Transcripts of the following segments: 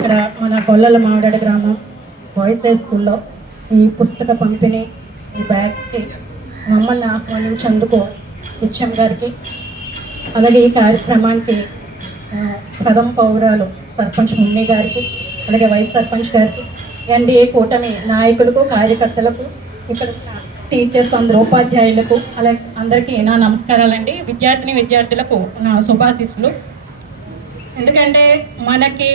ఇక్కడ మన గొల్లల మామిడాడ గ్రామం బాయ్స్ హై స్కూల్లో ఈ పుస్తక పంపిణీ ఈ బ్యాగ్కి మమ్మల్ని ఆహ్వానించేందుకు హెచ్ఎం గారికి, అలాగే ఈ కార్యక్రమానికి ప్రథమ పౌరాలు సర్పంచ్ మున్ని గారికి, అలాగే వైస్ సర్పంచ్ గారికి, ఎన్డీఏ కూటమి నాయకులకు, కార్యకర్తలకు, ఇక్కడ టీచర్స్ అందరూ, ఉపాధ్యాయులకు, అలాగే అందరికీ నా నమస్కారాలండి. విద్యార్థులకు నా శుభాశీస్సులు. ఎందుకంటే మనకి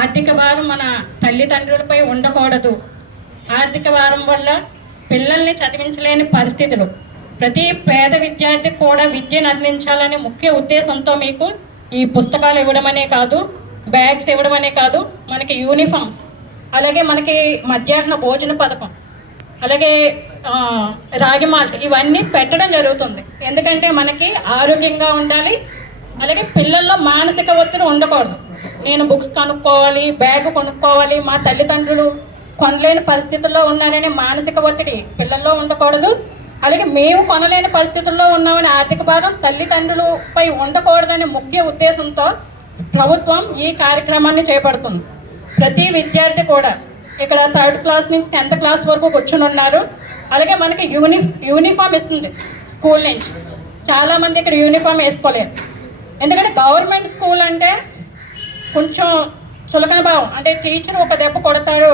ఆర్థిక భారం మన తల్లిదండ్రులపై ఉండకూడదు. ఆర్థిక భారం వల్ల పిల్లల్ని చదివించలేని పరిస్థితులు. ప్రతి పేద విద్యార్థికి కూడా విద్యను అందించాలనే ముఖ్య ఉద్దేశంతో మీకు ఈ పుస్తకాలు ఇవ్వడమనే కాదు, బ్యాగ్స్ ఇవ్వడమనే కాదు, మనకి యూనిఫామ్స్, అలాగే మనకి మధ్యాహ్న భోజన పథకం, అలాగే రాగి మాల్ట్ ఇవన్నీ పెట్టడం జరుగుతుంది. ఎందుకంటే మనకి ఆరోగ్యంగా ఉండాలి, అలాగే పిల్లల్లో మానసిక ఒత్తిడి ఉండకూడదు. నేను బుక్స్ కొనుక్కోవాలి, బ్యాగ్ కొనుక్కోవాలి, మా తల్లిదండ్రులు కొనలేని పరిస్థితుల్లో ఉన్నారనే మానసిక ఒత్తిడి పిల్లల్లో ఉండకూడదు. అలాగే మేము కొనలేని పరిస్థితుల్లో ఉన్నామని ఆర్థిక భారం తల్లిదండ్రులపై ఉండకూడదనే ముఖ్య ఉద్దేశంతో ప్రభుత్వం ఈ కార్యక్రమాన్ని చేపడుతుంది. ప్రతి విద్యార్థి కూడా ఇక్కడ 3rd క్లాస్ నుంచి 10th క్లాస్ వరకు కూర్చుని ఉన్నారు. అలాగే మనకి యూనిఫామ్ ఇస్తుంది స్కూల్ నుంచి. చాలామంది ఇక్కడ యూనిఫామ్ వేసుకోలేదు. ఎందుకంటే గవర్నమెంట్ స్కూల్ అంటే కొంచెం చులకన భావం, అంటే టీచర్ ఒక దెబ్బ కొడతారు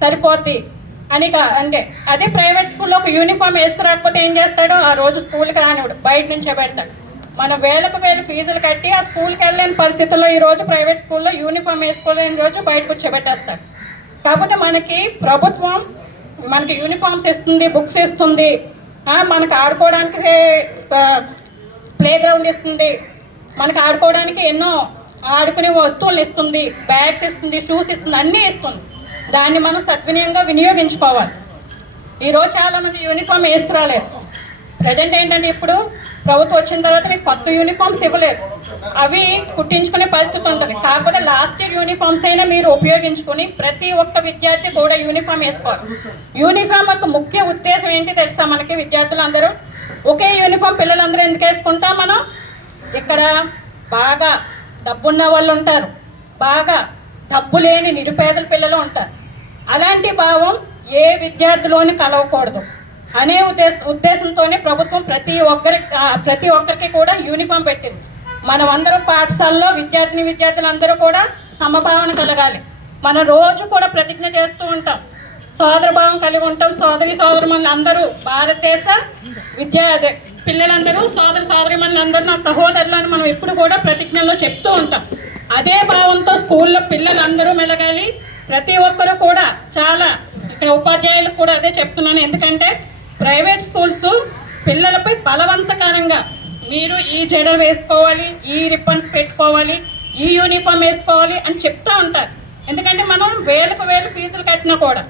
సరిపోద్ది అని అంటే అదే ప్రైవేట్ స్కూల్లో ఒక యూనిఫామ్ వేసుకురాకపోతే ఏం చేస్తాడు, ఆ రోజు స్కూల్కి రానివాడు, బయట నుంచే పెడతాడు. మన వేలకు ఫీజులు కట్టి ఆ స్కూల్కి వెళ్ళలేని పరిస్థితుల్లో ఈరోజు ప్రైవేట్ స్కూల్లో యూనిఫామ్ వేసుకోలేని రోజు బయట కూర్చోబెట్టేస్తారు. కాకపోతే మనకి ప్రభుత్వం మనకి యూనిఫామ్స్ ఇస్తుంది, బుక్స్ ఇస్తుంది, మనకు ఆడుకోవడానికి ప్లే గ్రౌండ్ ఇస్తుంది, మనకు ఆడుకోవడానికి ఎన్నో ఆడుకునే వస్తువులు ఇస్తుంది, బ్యాగ్స్ ఇస్తుంది, షూస్ ఇస్తుంది, అన్నీ ఇస్తుంది. దాన్ని మనం సద్వినియోగంగా వినియోగించుకోవాలి. ఈరోజు చాలామంది యూనిఫామ్ వేసుకురాలేదు. ప్రజెంట్ ఏంటంటే ఇప్పుడు ప్రభుత్వం వచ్చిన తర్వాత మీకు కొత్త యూనిఫామ్స్ ఇవ్వలేదు, అవి కుట్టించుకునే పరిస్థితి ఉంటుంది. కాకపోతే లాస్ట్ ఇయర్ యూనిఫామ్స్ అయినా మీరు ఉపయోగించుకొని ప్రతి ఒక్క విద్యార్థి కూడా యూనిఫామ్ వేసుకోవాలి. యూనిఫామ్ యొక్క ముఖ్య ఉద్దేశం ఏంటి తెలుసా? మనకి విద్యార్థులందరూ ఒకే యూనిఫామ్ పిల్లలందరూ ఎందుకు వేసుకుంటాం? మనం ఇక్కడ బాగా డబ్బున్న వాళ్ళు ఉంటారు, బాగా డబ్బు లేని నిరుపేదల పిల్లలు ఉంటారు. అలాంటి భావం ఏ విద్యార్థిలోని కలవకూడదు అనే ఉద్దేశంతోనే ప్రభుత్వం ప్రతి ఒక్కరికి కూడా యూనిఫామ్ పెట్టింది. మనం అందరం పాఠశాలలో విద్యార్థులందరూ కూడా సమభావన కలగాలి. మనం రోజు కూడా ప్రతిజ్ఞ చేస్తూ ఉంటాం, సోదరభావం కలిగి ఉంటాం. సోదరుమణులు అందరూ భారతదేశ పిల్లలందరూ సోదరిమణులు అందరూ నా సహోదరులను మనం ఎప్పుడు కూడా ప్రతిజ్ఞలో చెప్తూ ఉంటాం. అదే భావంతో స్కూల్లో పిల్లలందరూ మెలగాలి. ప్రతి ఒక్కరూ కూడా చాలా ఇక్కడ ఉపాధ్యాయులకు కూడా అదే చెప్తున్నాను. ఎందుకంటే ప్రైవేట్ స్కూల్స్ పిల్లలపై బలవంతకరంగా మీరు ఈ జడ వేసుకోవాలి, ఈ రిబ్బన్స్ పెట్టుకోవాలి, ఈ యూనిఫామ్ వేసుకోవాలి అని చెప్తూ ఉంటారు. ఎందుకంటే మనం వేలకు ఫీజులు కట్టినా కూడా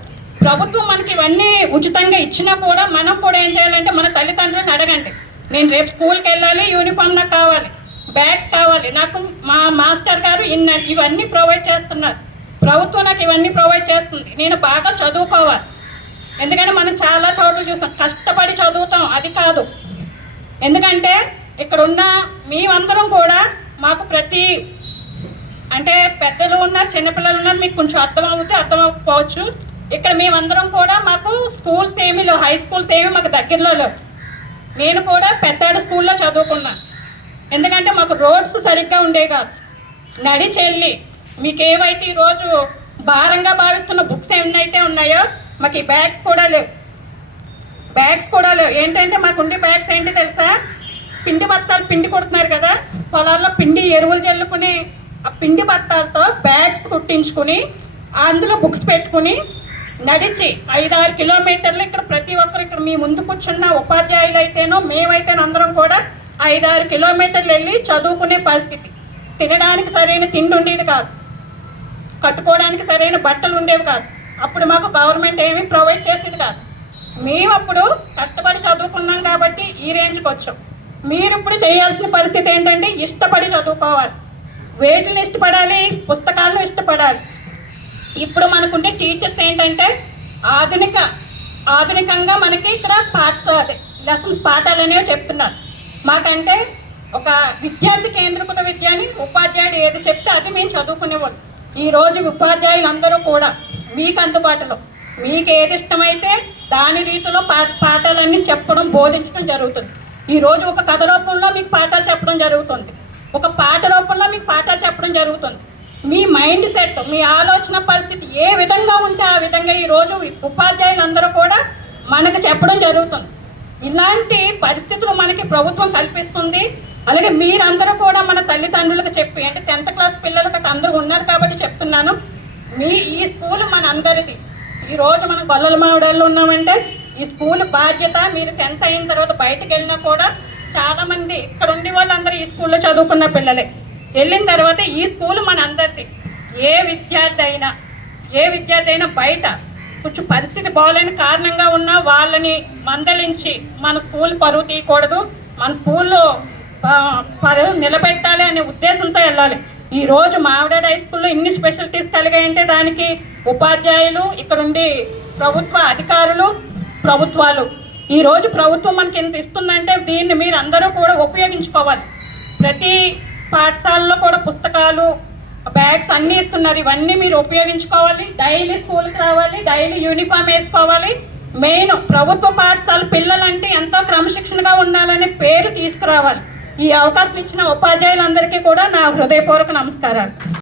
ప్రభుత్వం మనకి ఇవన్నీ ఉచితంగా ఇచ్చినా కూడా మనం కూడా ఏం చేయాలంటే మన తల్లిదండ్రులను అడగండి, నేను రేపు స్కూల్కి వెళ్ళాలి, యూనిఫామ్ నాకు కావాలి, బ్యాగ్స్ కావాలి, నాకు మా మాస్టర్ గారు ఇవన్నీ ప్రొవైడ్ చేస్తున్నారు, ప్రభుత్వం నాకు ఇవన్నీ ప్రొవైడ్ చేస్తుంది, నేను బాగా చదువుకోవాలి. ఎందుకంటే మనం చాలా చోట్ల చూస్తాం కష్టపడి చదువుతాం, అది కాదు. ఎందుకంటే ఇక్కడ ఉన్న మేమందరం కూడా మాకు అంటే పెద్దలు ఉన్నారు, చిన్నపిల్లలు ఉన్నారు, మీకు కొంచెం అర్థం అవ్వకపోవచ్చు. ఇక్కడ మేమందరం కూడా మాకు స్కూల్స్ ఏమీ లేవు, హై స్కూల్స్ ఏమీ మాకు దగ్గరలో లేవు. నేను కూడా పెద్దాడు స్కూల్లో చదువుకున్నాను. ఎందుకంటే మాకు రోడ్స్ సరిగ్గా ఉండేవి కాదు. నడిచి వెళ్ళి మీకు ఏవైతే ఈరోజు భారంగా భావిస్తున్న బుక్స్ ఏమైతే ఉన్నాయో మాకు ఈ బ్యాగ్స్ కూడా లేవు. ఏంటంటే మాకు ఉండే బ్యాగ్స్ ఏంటి తెలుసా? పిండి బత్తాలు పిండి కొడుతున్నారు కదా, పొలాల్లో పిండి ఎరువులు చల్లుకుని ఆ పిండి బత్తాలతో బ్యాగ్స్ కుట్టించుకుని అందులో బుక్స్ పెట్టుకుని నడిచి 5-6 కిలోమీటర్లు ఇక్కడ ప్రతి ఒక్కరు ఇక్కడ మీ ముందు కూర్చున్న ఉపాధ్యాయులు అయితేనో మేమైతేనో అందరం కూడా 5-6 కిలోమీటర్లు వెళ్ళి చదువుకునే పరిస్థితి. తినడానికి సరైన తిండి ఉండేది కాదు, కట్టుకోవడానికి సరైన బట్టలు ఉండేవి కాదు. అప్పుడు మాకు గవర్నమెంట్ ఏమీ ప్రొవైడ్ చేసేది కాదు. మేము అప్పుడు కష్టపడి చదువుకున్నాం కాబట్టి ఈ రేంజ్కి వచ్చాం. మీరు ఇప్పుడు చేయాల్సిన పరిస్థితి ఏంటంటే ఇష్టపడి చదువుకోవాలి. వేటిని ఇష్టపడాలి? పుస్తకాలను ఇష్టపడాలి. ఇప్పుడు మనకుంటే టీచర్స్ ఏంటంటే ఆధునికంగా మనకి ఇక్కడ పాఠాలు అనేవి చెప్తున్నారు. మాకంటే ఒక విద్యార్థి కేంద్రీకృత విద్య అని ఉపాధ్యాయుడు ఏది చెప్తే అది మేము చదువుకునేవాళ్ళు. ఈరోజు ఉపాధ్యాయులందరూ కూడా మీకు అందుబాటులో మీకు ఏది ఇష్టమైతే దాని రీతిలో పాఠాలన్నీ చెప్పడం బోధించడం జరుగుతుంది. ఈరోజు ఒక కథ రూపంలో మీకు పాఠాలు చెప్పడం జరుగుతుంది, ఒక పాట రూపంలో మీకు పాఠాలు చెప్పడం జరుగుతుంది. మీ మైండ్ సెట్, మీ ఆలోచన పరిస్థితి ఏ విధంగా ఉంటే ఆ విధంగా ఈరోజు ఉపాధ్యాయులందరూ కూడా మనకు చెప్పడం జరుగుతుంది. ఇలాంటి పరిస్థితులు మనకి ప్రభుత్వం కల్పిస్తుంది. అలాగే మీరందరూ కూడా మన తల్లిదండ్రులకు చెప్పి, అంటే 10th క్లాస్ పిల్లలకి అందరూ ఉన్నారు కాబట్టి చెప్తున్నాను, ఈ స్కూల్ మన అందరిది. ఈరోజు మనం గొల్లల మావిడాల్లో ఉన్నామంటే ఈ స్కూల్ బాధ్యత. మీరు 10th అయిన తర్వాత బయటకు వెళ్ళినా కూడా చాలామంది ఇక్కడ ఉండే వాళ్ళందరూ ఈ స్కూల్లో చదువుకున్న పిల్లలే. వెళ్ళిన తర్వాత ఈ స్కూల్ మన అందరిది. ఏ విద్యార్థి అయినా బయట కొంచెం పరిస్థితి బాగోలేని కారణంగా ఉన్న వాళ్ళని మందలించి మన స్కూల్ పరువు తీయకూడదు, మన స్కూల్లో పరువు నిలబెట్టాలి అనే ఉద్దేశంతో వెళ్ళాలి. ఈరోజు మావిడాడ హై స్కూల్లో ఇన్ని స్పెషాలిటీస్ కలిగాయంటే దానికి ఉపాధ్యాయులు, ఇక్కడుండి ప్రభుత్వ అధికారులు, ప్రభుత్వాలు. ఈరోజు ప్రభుత్వం మనకి ఎంత ఇస్తుందంటే దీన్ని మీరు అందరూ కూడా ఉపయోగించుకోవాలి. ప్రతి పాఠశాలలో కూడా పుస్తకాలు, బ్యాగ్స్ అన్నీ ఇస్తున్నారు. ఇవన్నీ మీరు ఉపయోగించుకోవాలి. డైలీ స్కూల్కి రావాలి, డైలీ యూనిఫామ్ వేసుకోవాలి. మెయిన్ ప్రభుత్వ పాఠశాల పిల్లలంటే ఎంతో క్రమశిక్షణగా ఉండాలనే పేరు తీసుకురావాలి. ఈ అవకాశం ఇచ్చిన ఉపాధ్యాయులందరికీ కూడా నా హృదయపూర్వక నమస్కారాలు.